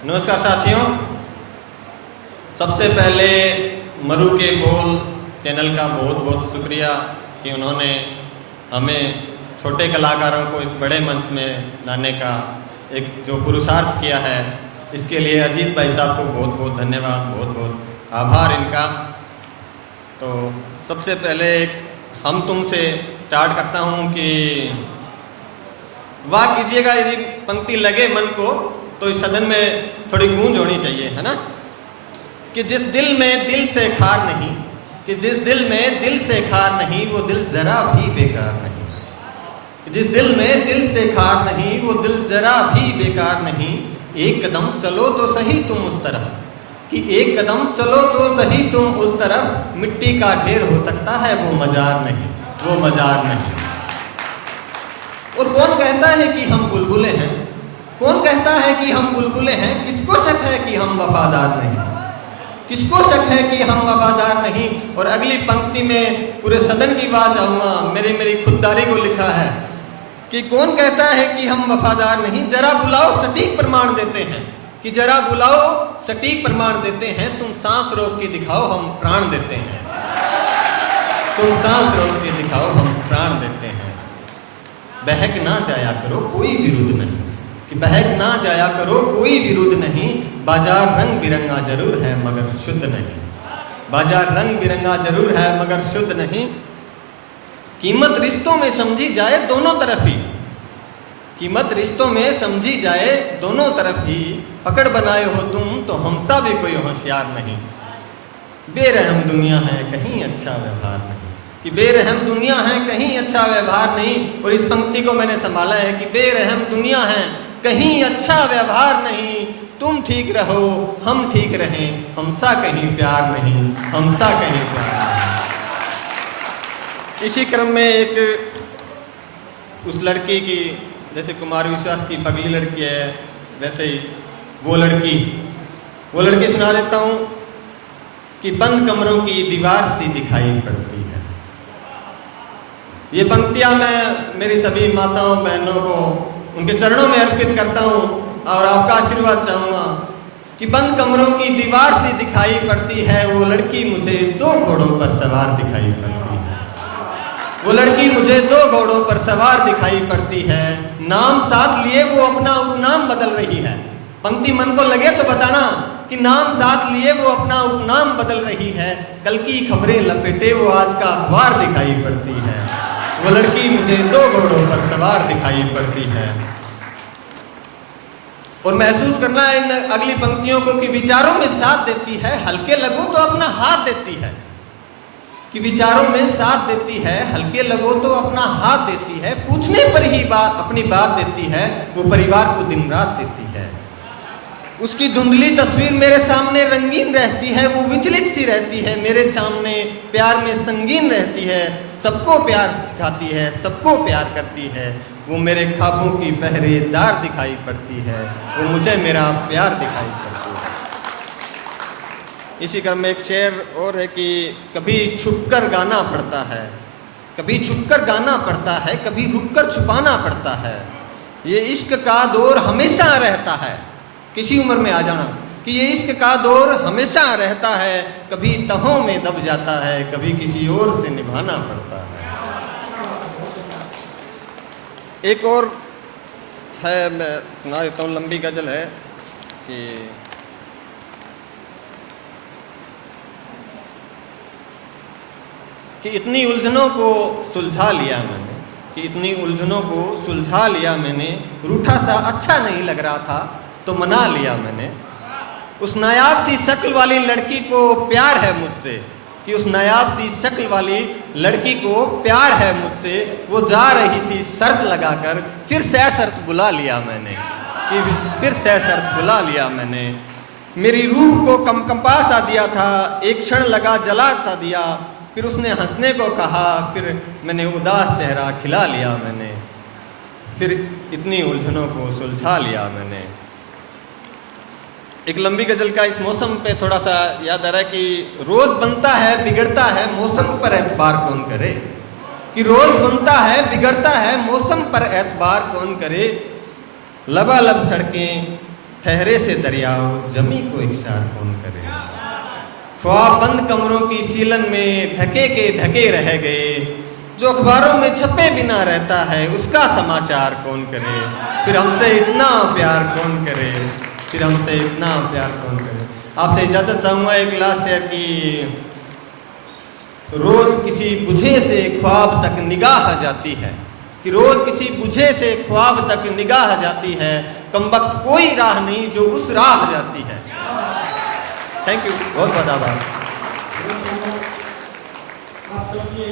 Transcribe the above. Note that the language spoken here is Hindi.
नमस्कार साथियों, सबसे पहले मरु के बोल चैनल का बहुत बहुत शुक्रिया कि उन्होंने हमें छोटे कलाकारों को इस बड़े मंच में लाने का एक जो पुरुषार्थ किया है, इसके लिए अजीत भाई साहब को बहुत बहुत धन्यवाद, बहुत बहुत आभार इनका। तो सबसे पहले एक हम तुम से स्टार्ट करता हूँ कि वाह कीजिएगा, यदि पंक्ति लगे मन को तो इस सदन में थोड़ी गूंज होनी चाहिए, है ना। कि जिस दिल में दिल से खार नहीं, कि जिस दिल में दिल से खार नहीं, वो दिल जरा भी बेकार नहीं। जिस दिल में दिल से खार नहीं, वो दिल जरा भी बेकार नहीं। एक कदम चलो तो सही तुम उस तरफ, कि एक कदम चलो तो सही तुम उस तरफ। मिट्टी का ढेर हो सकता है वो मजार नहीं, वो मजार नहीं। और कौन कहता है कि हम बुलबुले हैं, कौन कहता है कि हम बुलबुले हैं। किसको शक है कि हम वफादार नहीं, किसको शक है कि हम वफादार नहीं। और अगली पंक्ति में पूरे सदन की बात आऊँगा, मेरी खुददारी को लिखा है कि कौन कहता है कि हम वफादार नहीं। जरा बुलाओ सटीक प्रमाण देते हैं, कि जरा बुलाओ सटीक प्रमाण देते हैं। तुम सांस रोक के दिखाओ हम प्राण देते हैं, तुम सांस रोक के दिखाओ हम प्राण देते हैं। बहक ना जाया करो कोई विरुद्ध नहीं, कि बहक ना जाया करो कोई विरुद्ध नहीं। बाजार रंग बिरंगा जरूर है मगर शुद्ध नहीं, बाजार रंग बिरंगा जरूर है मगर शुद्ध नहीं। कीमत रिश्तों में समझी जाए दोनों तरफ ही, कीमत रिश्तों में समझी जाए दोनों तरफ ही। पकड़ बनाए हो तुम तो हमसा भी कोई होशियार नहीं। बेरहम दुनिया है कहीं अच्छा व्यवहार नहीं, कि बेरहम दुनिया है कहीं अच्छा व्यवहार नहीं। और इस पंक्ति को मैंने संभाला है कि बेरहम दुनिया है कहीं अच्छा व्यवहार नहीं। तुम ठीक रहो हम ठीक रहें, हमसा कहीं प्यार नहीं, हमसा कहीं प्यार नहीं। इसी क्रम में एक उस लड़की की, जैसे कुमार विश्वास की पगली लड़की है, वैसे ही वो लड़की सुना देता हूँ कि बंद कमरों की दीवार सी दिखाई पड़ती है। ये पंक्तियाँ मैं मेरी सभी माताओं बहनों को उनके चरणों में अर्पित करता हूँ और आपका आशीर्वाद चाहूँगा कि बंद कमरों की दीवार सी दिखाई पड़ती है। वो लड़की मुझे दो घोड़ों पर सवार दिखाई पड़ती है, वो लड़की मुझे दो घोड़ों पर सवार दिखाई पड़ती है। नाम साथ लिए वो अपना उपनाम बदल रही है। पंक्ति मन को लगे तो बताना कि नाम साथ लिए वो अपना उपनाम बदल रही है। कल की खबरें लपेटे वो आज का अखबार दिखाई पड़ती है। वो लड़की मुझे दो घोड़ों पर सवार दिखाई पड़ती है। और महसूस करना है इन अगली पंक्तियों को कि विचारों में साथ देती है, हल्के लगो तो अपना हाथ देती है। कि विचारों में साथ देती है, हल्के लगो तो अपना हाथ देती है। पूछने पर ही अपनी बात देती है, वो परिवार को दिन रात देती है। उसकी धुंधली तस्वीर मेरे सामने रंगीन रहती है, वो विचलित सी रहती है मेरे सामने, प्यार में संगीन रहती है। सबको प्यार सिखाती है, सबको प्यार करती है। वो मेरे ख्वाबों की पहरेदार दिखाई पड़ती है, वो मुझे मेरा प्यार दिखाई पड़ती है। इसी क्रम में एक शेर और है कि कभी छुपकर गाना पड़ता है, कभी छुपकर गाना पड़ता है, कभी रुककर छुपाना पड़ता है। ये इश्क का दौर हमेशा रहता है, किसी उम्र में आ जाना कि ये इश्क का दौर हमेशा रहता है। कभी तहों में दब जाता है, कभी किसी और से निभाना पड़ता है। एक और है, मैं सुना देता हूँ, लंबी गजल है कि इतनी उलझनों को सुलझा लिया मैंने, कि इतनी उलझनों को सुलझा लिया मैंने। रूठा सा अच्छा नहीं लग रहा था तो मना लिया मैंने। उस नायाब सी शक्ल वाली लड़की को प्यार है मुझसे, कि उस नायाब सी शक्ल वाली लड़की को प्यार है मुझसे। वो जा रही थी शर्त लगाकर, फिर सशर्त बुला लिया मैंने, कि फिर सशर्त बुला लिया मैंने। मेरी रूह को कंपा सा दिया था, एक क्षण लगा जला सा दिया। फिर उसने हंसने को कहा, फिर मैंने उदास चेहरा खिला लिया मैंने। फिर इतनी उलझनों को सुलझा लिया मैंने। एक लंबी गजल का इस मौसम पे थोड़ा सा याद आ रहा है कि रोज बनता है बिगड़ता है मौसम पर एतबार कौन करे। कि रोज बनता है बिगड़ता है मौसम पर एतबार कौन करे। लबालब सड़कें ठहरे से दरियाओ जमी को इकशार कौन करे। ख्वाब बंद कमरों की सीलन में ढके के ढके रह गए, जो अखबारों में छपे बिना रहता है उसका समाचार कौन करे। फिर हमसे इतना प्यार कौन करे, फिर हमसे इतना प्यार कौन करे। आपसे इजाज़त चाहूँगा एक लास्ट शेयर की। रोज़ किसी बुझे से ख्वाब तक निगाह जाती है, कि रोज़ किसी बुझे से ख्वाब तक निगाह जाती है, कमबख्त कोई राह नहीं जो उस राह जाती है। थैंक यू, बहुत बहुत आभार। आप सबकी